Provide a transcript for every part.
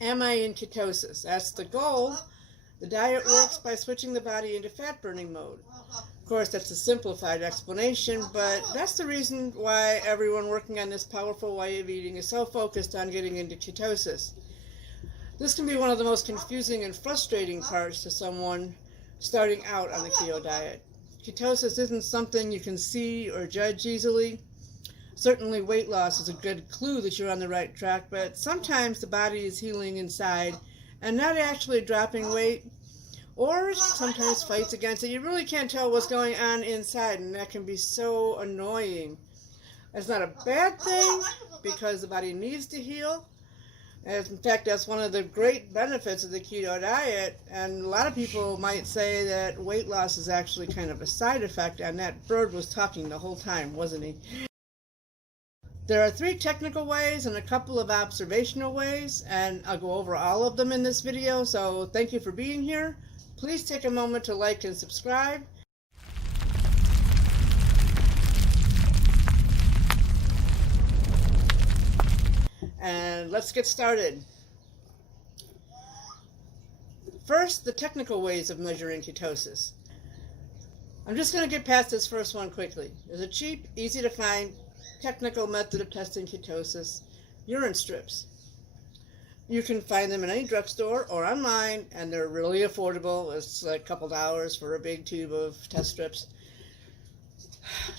Am I in ketosis? That's the goal. The diet works by switching the body into fat burning mode. Of course, that's a simplified explanation, but that's the reason why everyone working on this powerful way of eating is so focused on getting into ketosis. This can be one of the most confusing and frustrating parts to someone starting out on the keto diet. Ketosis isn't something you can see or judge easily. Certainly weight loss is a good clue that you're on the right track, but sometimes the body is healing inside and not actually dropping weight, or sometimes fights against it. You really can't tell what's going on inside, and that can be so annoying. That's not a bad thing, because the body needs to heal. In fact, that's one of the great benefits of the keto diet, and a lot of people might say that weight loss is actually kind of a side effect, and that bird was talking the whole time, wasn't he? There are 3 technical ways and a couple of observational ways, and I'll go over all of them in this video, so thank you for being here. Please take a moment to like and subscribe. And let's get started. First, the technical ways of measuring ketosis. I'm just going to get past this first one quickly. There's a cheap, easy to find, technical method of testing ketosis: urine strips. You can find them in any drugstore or online, and they're really affordable. It's like a couple dollars for a big tube of test strips.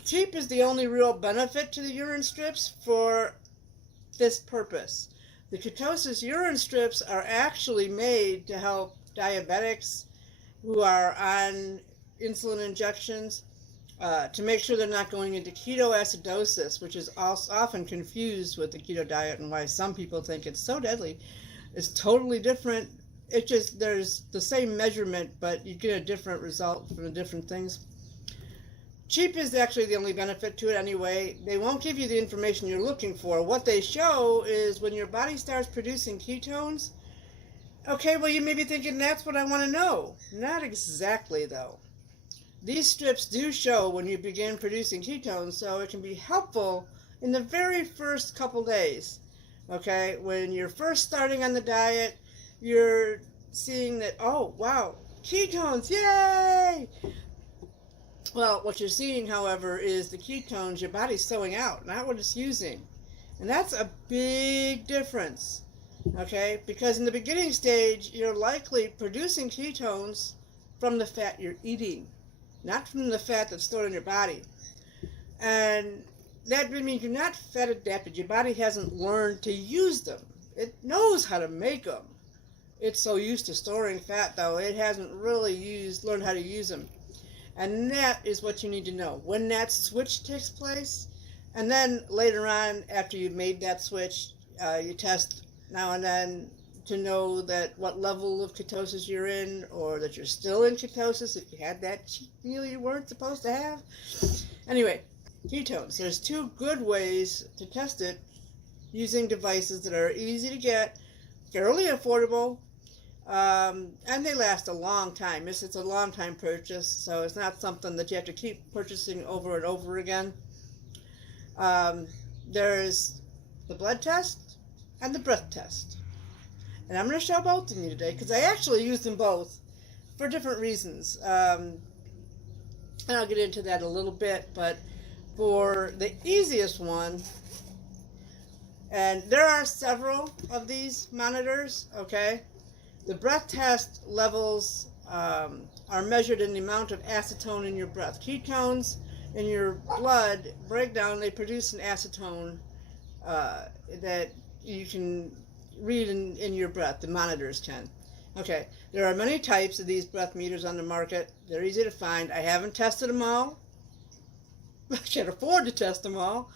Cheap is the only real benefit to the urine strips for this purpose. The ketosis urine strips are actually made to help diabetics who are on insulin injections to make sure they're not going into ketoacidosis, which is also often confused with the keto diet and why some people think it's so deadly. It's totally different. It just, there's the same measurement, but you get a different result from the different things. Cheap is actually the only benefit to it anyway. They won't give you the information you're looking for. What they show is when your body starts producing ketones. Okay, well, you may be thinking, that's what I want to know. Not exactly, though. These strips do show when you begin producing ketones, so it can be helpful in the very first couple days. Okay, when you're first starting on the diet, you're seeing that, oh, wow, ketones, yay! Well, what you're seeing, however, is the ketones your body's throwing out, not what it's using. And that's a big difference, okay? Because in the beginning stage, you're likely producing ketones from the fat you're eating, not from the fat that's stored in your body. And that means you're not fat adapted. Your body hasn't learned to use them. It knows how to make them. It's so used to storing fat, though, it hasn't really learned how to use them. And that is what you need to know. When that switch takes place, and then later on, after you've made that switch, you test now and then to know that what level of ketosis you're in, or that you're still in ketosis if you had that cheat meal you weren't supposed to have. Anyway, ketones. There's 2 good ways to test it using devices that are easy to get, fairly affordable, and they last a long time. It's a long time purchase, so it's not something that you have to keep purchasing over and over again. There's the blood test and the breath test. And I'm going to show both of you today because I actually use them both for different reasons. And I'll get into that a little bit, but for the easiest one, and there are several of these monitors, okay? The breath test levels are measured in the amount of acetone in your breath. Ketones in your blood break down, they produce an acetone that you can read in your breath. The monitors can. Okay, there are many types of these breath meters on the market. They're easy to find. I haven't tested them all. I can't afford to test them all.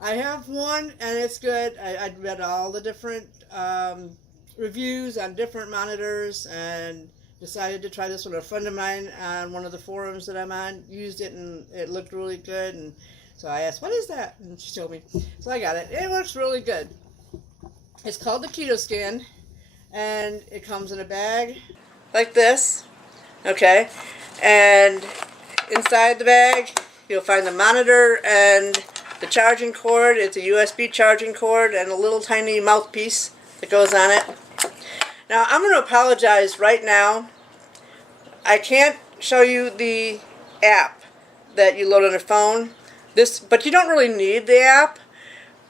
I have one, and it's good. I read all the different reviews on different monitors and decided to try this one. A friend of mine on one of the forums that I'm on used it, and it looked really good. And so I asked, what is that? And she told me. So I got it. It works really good. It's called the Keto Skin, and it comes in a bag like this, okay? And inside the bag, you'll find the monitor and the charging cord. It's a USB charging cord and a little tiny mouthpiece that goes on it. Now, I'm going to apologize right now. I can't show you the app that you load on your phone. But you don't really need the app.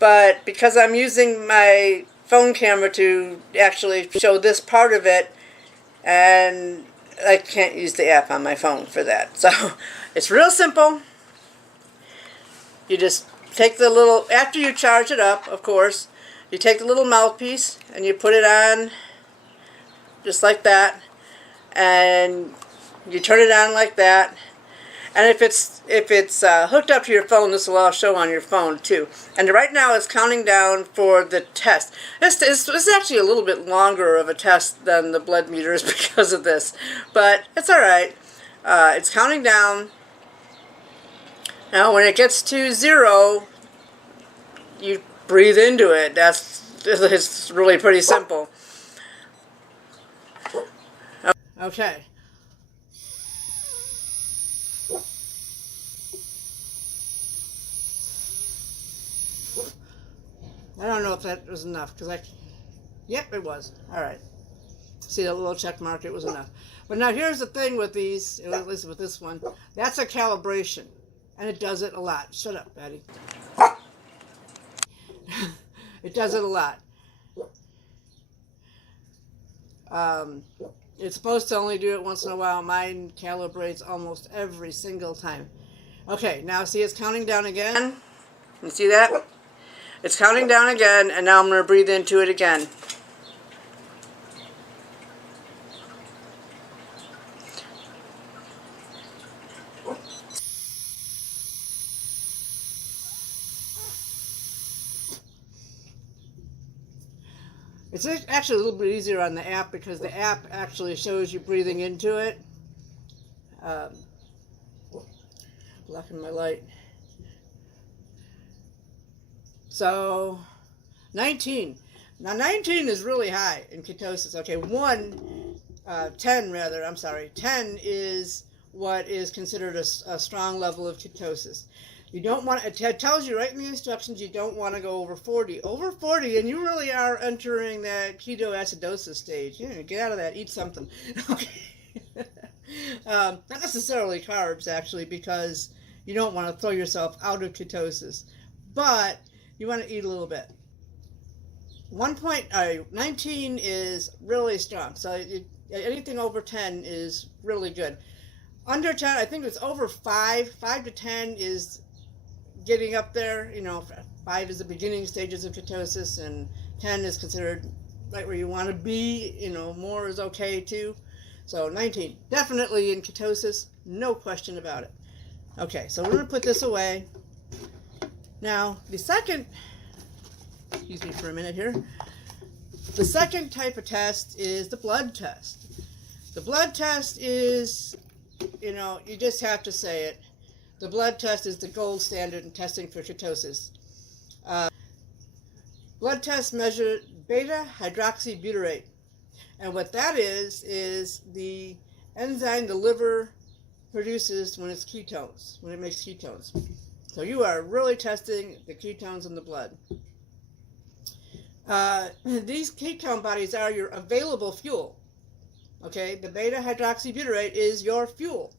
But because I'm using my phone camera to actually show this part of it, and I can't use the app on my phone for that. So it's real simple. You just take the little, after you charge it up, of course, you take the little mouthpiece and you put it on just like that, and you turn it on like that. And if it's hooked up to your phone, this will all show on your phone too. And right now it's counting down for the test. This is actually a little bit longer of a test than the blood meters because of this, but it's all right. It's counting down. Now when it gets to 0, you breathe into it. It's really pretty simple. Okay. I don't know if that was enough, because yep, it was. All right. See that little check mark? It was enough. But now here's the thing with these, at least with this one, that's a calibration, and it does it a lot. Shut up, Patty. It does it a lot. It's supposed to only do it once in a while. Mine calibrates almost every single time. Okay, now see it's counting down again. You see that? It's counting down again, and now I'm going to breathe into it again. It's actually a little bit easier on the app because the app actually shows you breathing into it. Blocking my light. So, 19. Now, 19 is really high in ketosis. Okay, 10 rather, I'm sorry. 10 is what is considered a strong level of ketosis. You don't want, it tells you right in the instructions, you don't want to go over 40. Over 40, and you really are entering that ketoacidosis stage. You know, get out of that, eat something. Okay. Not necessarily carbs, actually, because you don't want to throw yourself out of ketosis. But you want to eat a little bit. 19 is really strong. So anything over 10 is really good. Under 10, I think it's over 5. 5 to 10 is getting up there. You know, 5 is the beginning stages of ketosis, and 10 is considered right where you want to be. You know, more is okay too. So 19, definitely in ketosis, no question about it. Okay, so we're going to put this away. Now, the second, excuse me for a minute here, the second type of test is the blood test. The blood test is, you know, you just have to say it. The blood test is the gold standard in testing for ketosis. Blood tests measure beta-hydroxybutyrate. And what that is the enzyme the liver produces when it's ketones, when it makes ketones. So you are really testing the ketones in the blood. These ketone bodies are your available fuel. Okay, the beta-hydroxybutyrate is your fuel.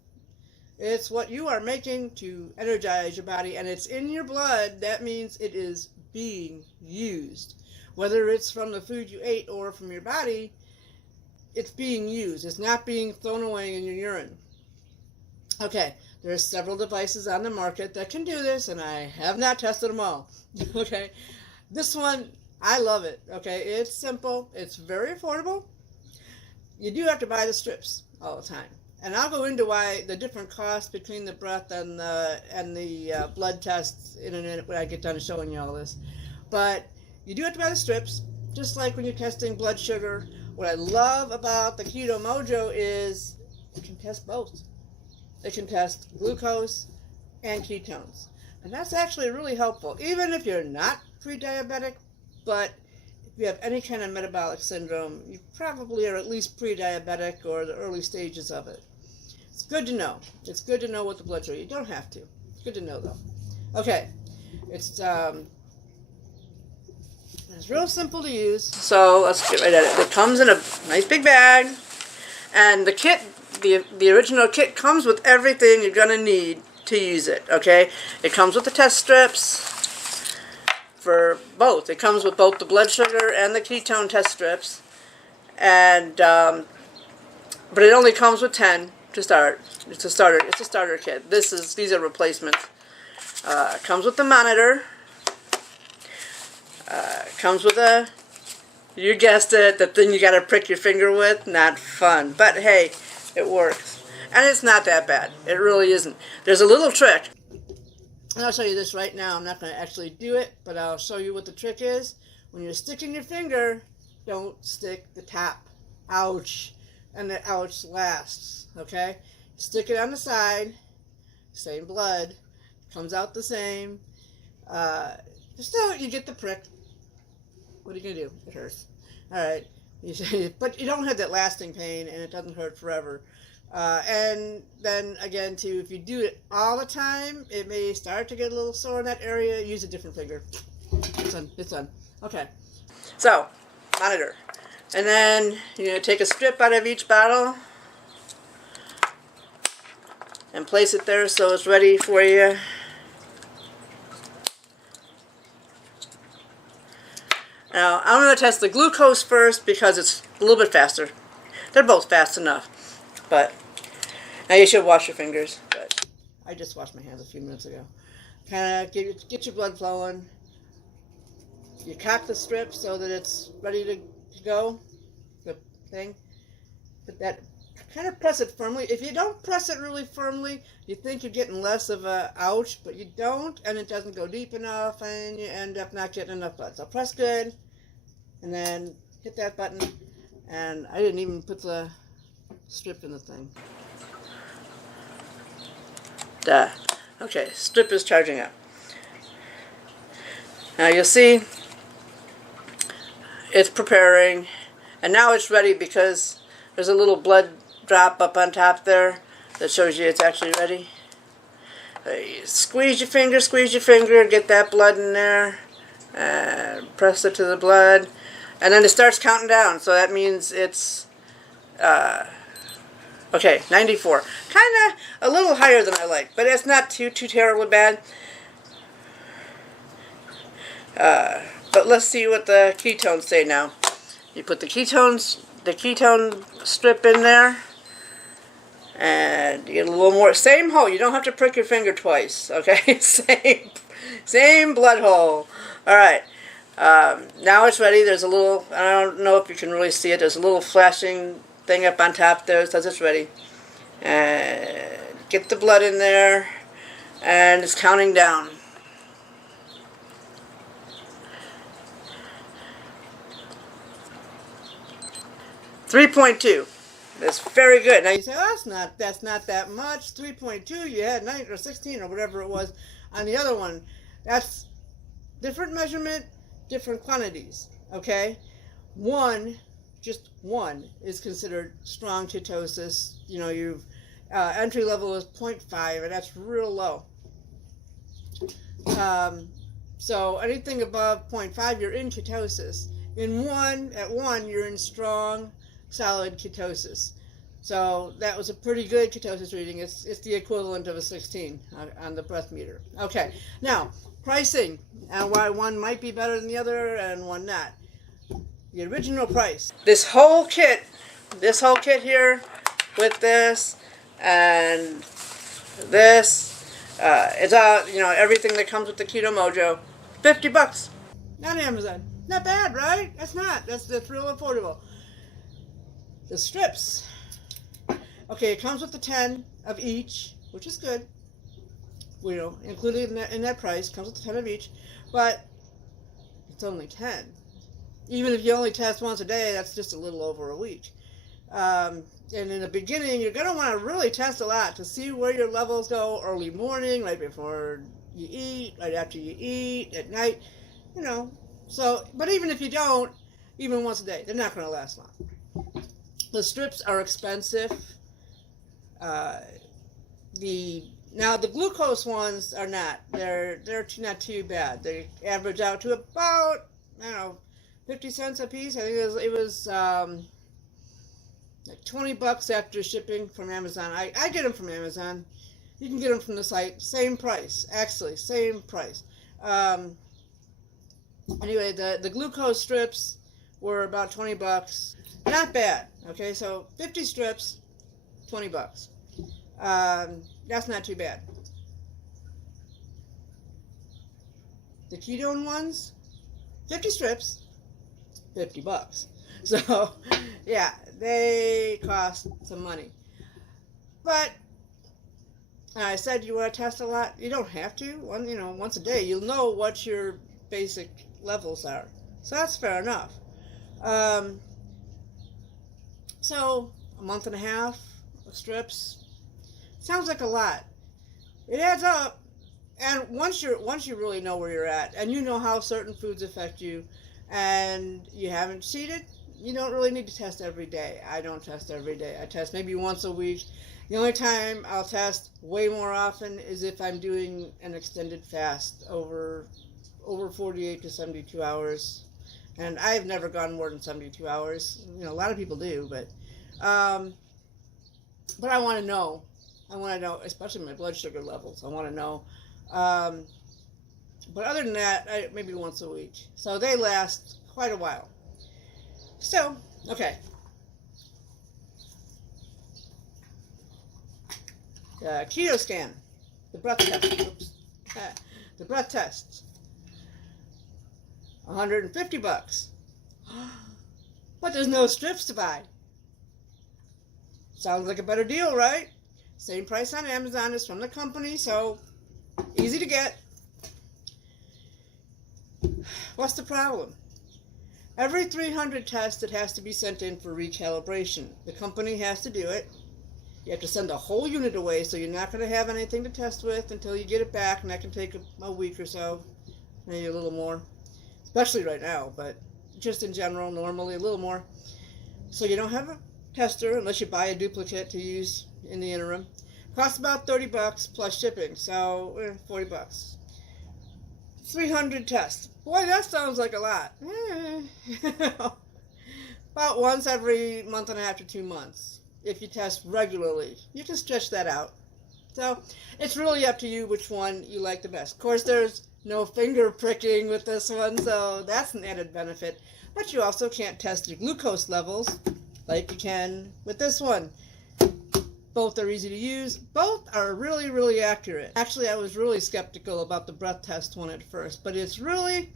It's what you are making to energize your body, and it's in your blood. That means it is being used. Whether it's from the food you ate or from your body, it's being used. It's not being thrown away in your urine. Okay, there are several devices on the market that can do this, and I have not tested them all. Okay, this one, I love it. Okay, it's simple. It's very affordable. You do have to buy the strips all the time. And I'll go into why the different costs between the breath and the blood tests in a minute when I get done showing you all this. But you do have to buy the strips, just like when you're testing blood sugar. What I love about the keto-mojo is it can test both. It can test glucose and ketones. And that's actually really helpful, even if you're not pre-diabetic, but if you have any kind of metabolic syndrome, you probably are at least pre-diabetic or the early stages of it. It's good to know. It's good to know what the blood sugar. You don't have to. It's good to know, though. Okay. It's, It's real simple to use. So let's get right at it. It comes in a nice big bag, and the kit, the original kit, comes with everything you're gonna need to use it. Okay, it comes with the test strips for both. It comes with both the blood sugar and the ketone test strips, and but it only comes with 10 to start. It's a starter. It's a starter kit. These are replacements. Comes with the monitor. Comes with a, you guessed it, the thing you gotta prick your finger with. Not fun, but hey, it works, and it's not that bad. It really isn't. There's a little trick, and I'll show you this right now. I'm not going to actually do it, but I'll show you what the trick is. When you're sticking your finger, don't stick the top. Ouch. And the ouch lasts, okay? Stick it on the side, same blood, comes out the same. Still, you get the prick. What are you going to do? It hurts. All right. But you don't have that lasting pain, and it doesn't hurt forever. And then, again, too, if you do it all the time, it may start to get a little sore in that area. Use a different finger. It's done. It's done. Okay. So, monitor. And then, take a strip out of each bottle and place it there so it's ready for you. Now, I'm going to test the glucose first because it's a little bit faster. They're both fast enough. But, now you should wash your fingers. But I just washed my hands a few minutes ago. Kind of get your blood flowing. You cock the strip so that it's ready to go. The thing. But that, kind of press it firmly. If you don't press it really firmly, you think you're getting less of a ouch, but you don't, and it doesn't go deep enough, and you end up not getting enough blood. So press good, and then hit that button. And I didn't even put the strip in the thing. Duh. Okay, strip is charging up. Now you'll see it's preparing, and now it's ready because there's a little blood drop up on top there that shows you it's actually ready. You squeeze your finger, get that blood in there, and press it to the blood, and then it starts counting down. So that means it's okay, 94. Kind of a little higher than I like, but it's not too terribly bad. But let's see what the ketones say now. You put the ketone strip in there, and you get a little more. Same hole. You don't have to prick your finger twice. Okay, same blood hole. All right. Now it's ready. There's a little. I don't know if you can really see it. There's a little flashing thing up on top there that says it's ready. And get the blood in there, and it's counting down. .2. That's very good. Now you say, oh, that's not that much. 3.2. You had 9 or 16 or whatever it was on the other one. That's different measurement, different quantities. Okay, just one is considered strong ketosis. You've entry level is 0.5, and that's real low. So anything above 0.5, you're in ketosis. At one, you're in strong, solid ketosis. So that was a pretty good ketosis reading. It's the equivalent of a 16 on the breath meter. Okay, now pricing and why one might be better than the other and one not. The original price. This whole kit here with this and this, it's everything that comes with the keto-mojo, $50 on Amazon. Not bad, right? That's real affordable. The strips. Okay, it comes with the 10 of each, which is good. Included in that price, comes with the 10 of each, but it's only 10. Even if you only test once a day, that's just a little over a week. And in the beginning, you're going to want to really test a lot to see where your levels go early morning, right before you eat, right after you eat, at night, So, but even if you don't, even once a day, they're not going to last long. The strips are expensive. Now the glucose ones are not. They're not too bad. They average out to about, 50 cents a piece. I think it was like $20 after shipping from Amazon. I get them from Amazon. You can get them from the site. Same price, actually, same price. Um, anyway, the glucose strips were about $20. Not bad. Okay, so 50 strips, $20. That's not too bad. The ketone ones, 50 strips, $50. So, yeah, they cost some money. But I said you want to test a lot. You don't have to. Once a day, you'll know what your basic levels are. So that's fair enough. So a month and a half of strips sounds like a lot. It adds up. And once you really know where you're at, and you know how certain foods affect you, and you haven't cheated, you don't really need to test every day. I don't test every day. I test maybe once a week. The only time I'll test way more often is if I'm doing an extended fast over 48 to 72 hours. And I've never gone more than 72 hours. A lot of people do, but I want to know. I want to know, especially my blood sugar levels. I want to know. But other than that, maybe once a week. So they last quite a while. So, okay. Keto Skin, the breath test. Oops. The breath test. $150. But there's no strips to buy. Sounds like a better deal, right? Same price on Amazon. It's from the company, so easy to get. What's the problem? Every 300 tests, it has to be sent in for recalibration. The company has to do it. You have to send the whole unit away, so you're not going to have anything to test with until you get it back, and that can take a week or so, maybe a little more, especially right now, but just in general, normally a little more. So you don't have a tester unless you buy a duplicate to use in the interim. Costs about $30 plus shipping, so $40. 300 tests. Boy, that sounds like a lot. About once every month and a half to 2 months. If you test regularly, you can stretch that out. So it's really up to you which one you like the best. Of course, there's no finger pricking with this one, so that's an added benefit. But you also can't test your glucose levels like you can with this one. Both are easy to use. Both are really, really accurate. Actually, I was really skeptical about the breath test one at first, but it's really,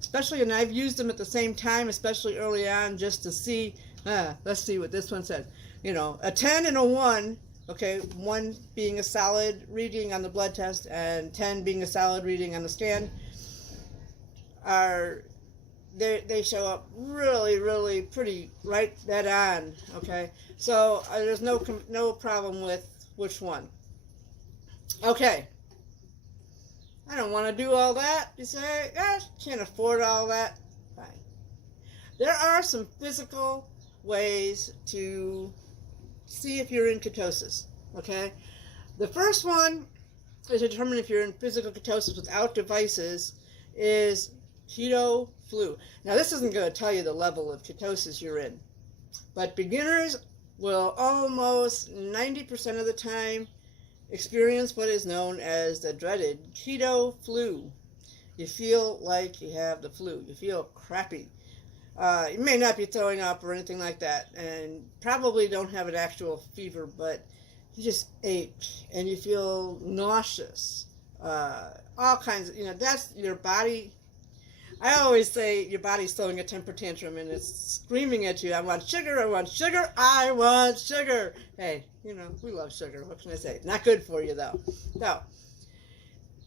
especially, and I've used them at the same time, especially early on, just to see, let's see what this one says. A 10 and a 1, okay, 1 being a solid reading on the blood test and 10 being a solid reading on the scan, they show up really, really pretty right dead on, okay? So there's no problem with which one. Okay. I don't want to do all that. You say, can't afford all that. Fine. There are some physical ways to see if you're in ketosis, okay? The first one to determine if you're in physical ketosis without devices is keto flu. Now, this isn't going to tell you the level of ketosis you're in, but beginners will almost 90% of the time experience what is known as the dreaded keto flu. You feel like you have the flu. You feel crappy. You may not be throwing up or anything like that, and probably don't have an actual fever, but you just ache and you feel nauseous. All kinds of, that's your body. I always say your body's throwing a temper tantrum and it's screaming at you, I want sugar, I want sugar, I want sugar. Hey, we love sugar. What can I say? Not good for you, though. No.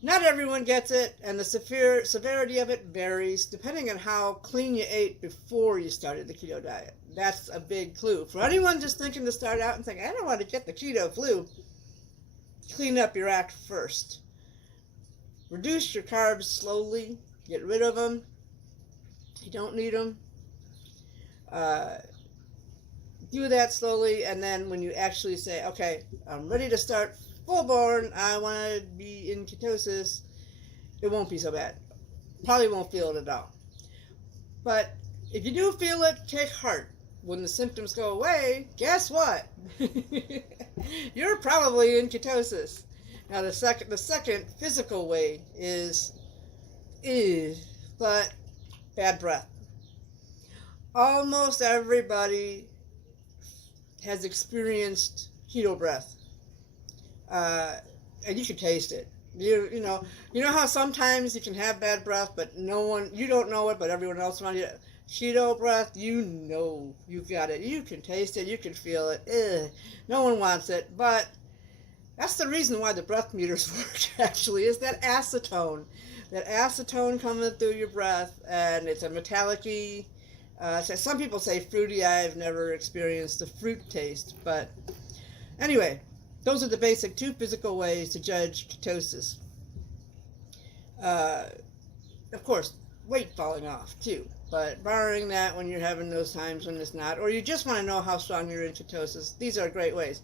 Not everyone gets it, and the severity of it varies depending on how clean you ate before you started the keto diet. That's a big clue. For anyone just thinking to start out and think, I don't want to get the keto flu, clean up your act first. Reduce your carbs slowly. Get rid of them. You don't need them. Do that slowly, and then when you actually say, okay, I'm ready to start full-born, I want to be in ketosis, it won't be so bad. Probably won't feel it at all. But if you do feel it, take heart. When the symptoms go away, guess what? You're probably in ketosis. Now the second physical way is but bad breath. Almost everybody has experienced keto breath, and you can taste it. You know how sometimes you can have bad breath, but you don't know it, but everyone else around you. Keto breath, you've got it. You can taste it, you can feel it. Ugh. No one wants it, but that's the reason why the breath meters work. Actually, is that acetone. That acetone coming through your breath, and it's a metallic-y. So some people say fruity. I've never experienced the fruit taste, but anyway, those are the basic 2 physical ways to judge ketosis. Of course, weight falling off too, but barring that, when you're having those times when it's not, or you just want to know how strong you're in ketosis, these are great ways.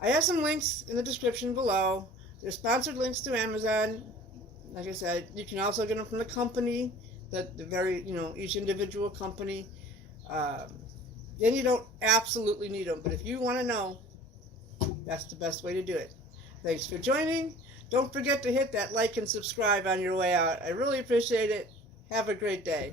I have some links in the description below. They're sponsored links to Amazon. Like I said, you can also get them from the company, each individual company. Then you don't absolutely need them, but if you want to know, that's the best way to do it. Thanks for joining. Don't forget to hit that like and subscribe on your way out. I really appreciate it. Have a great day.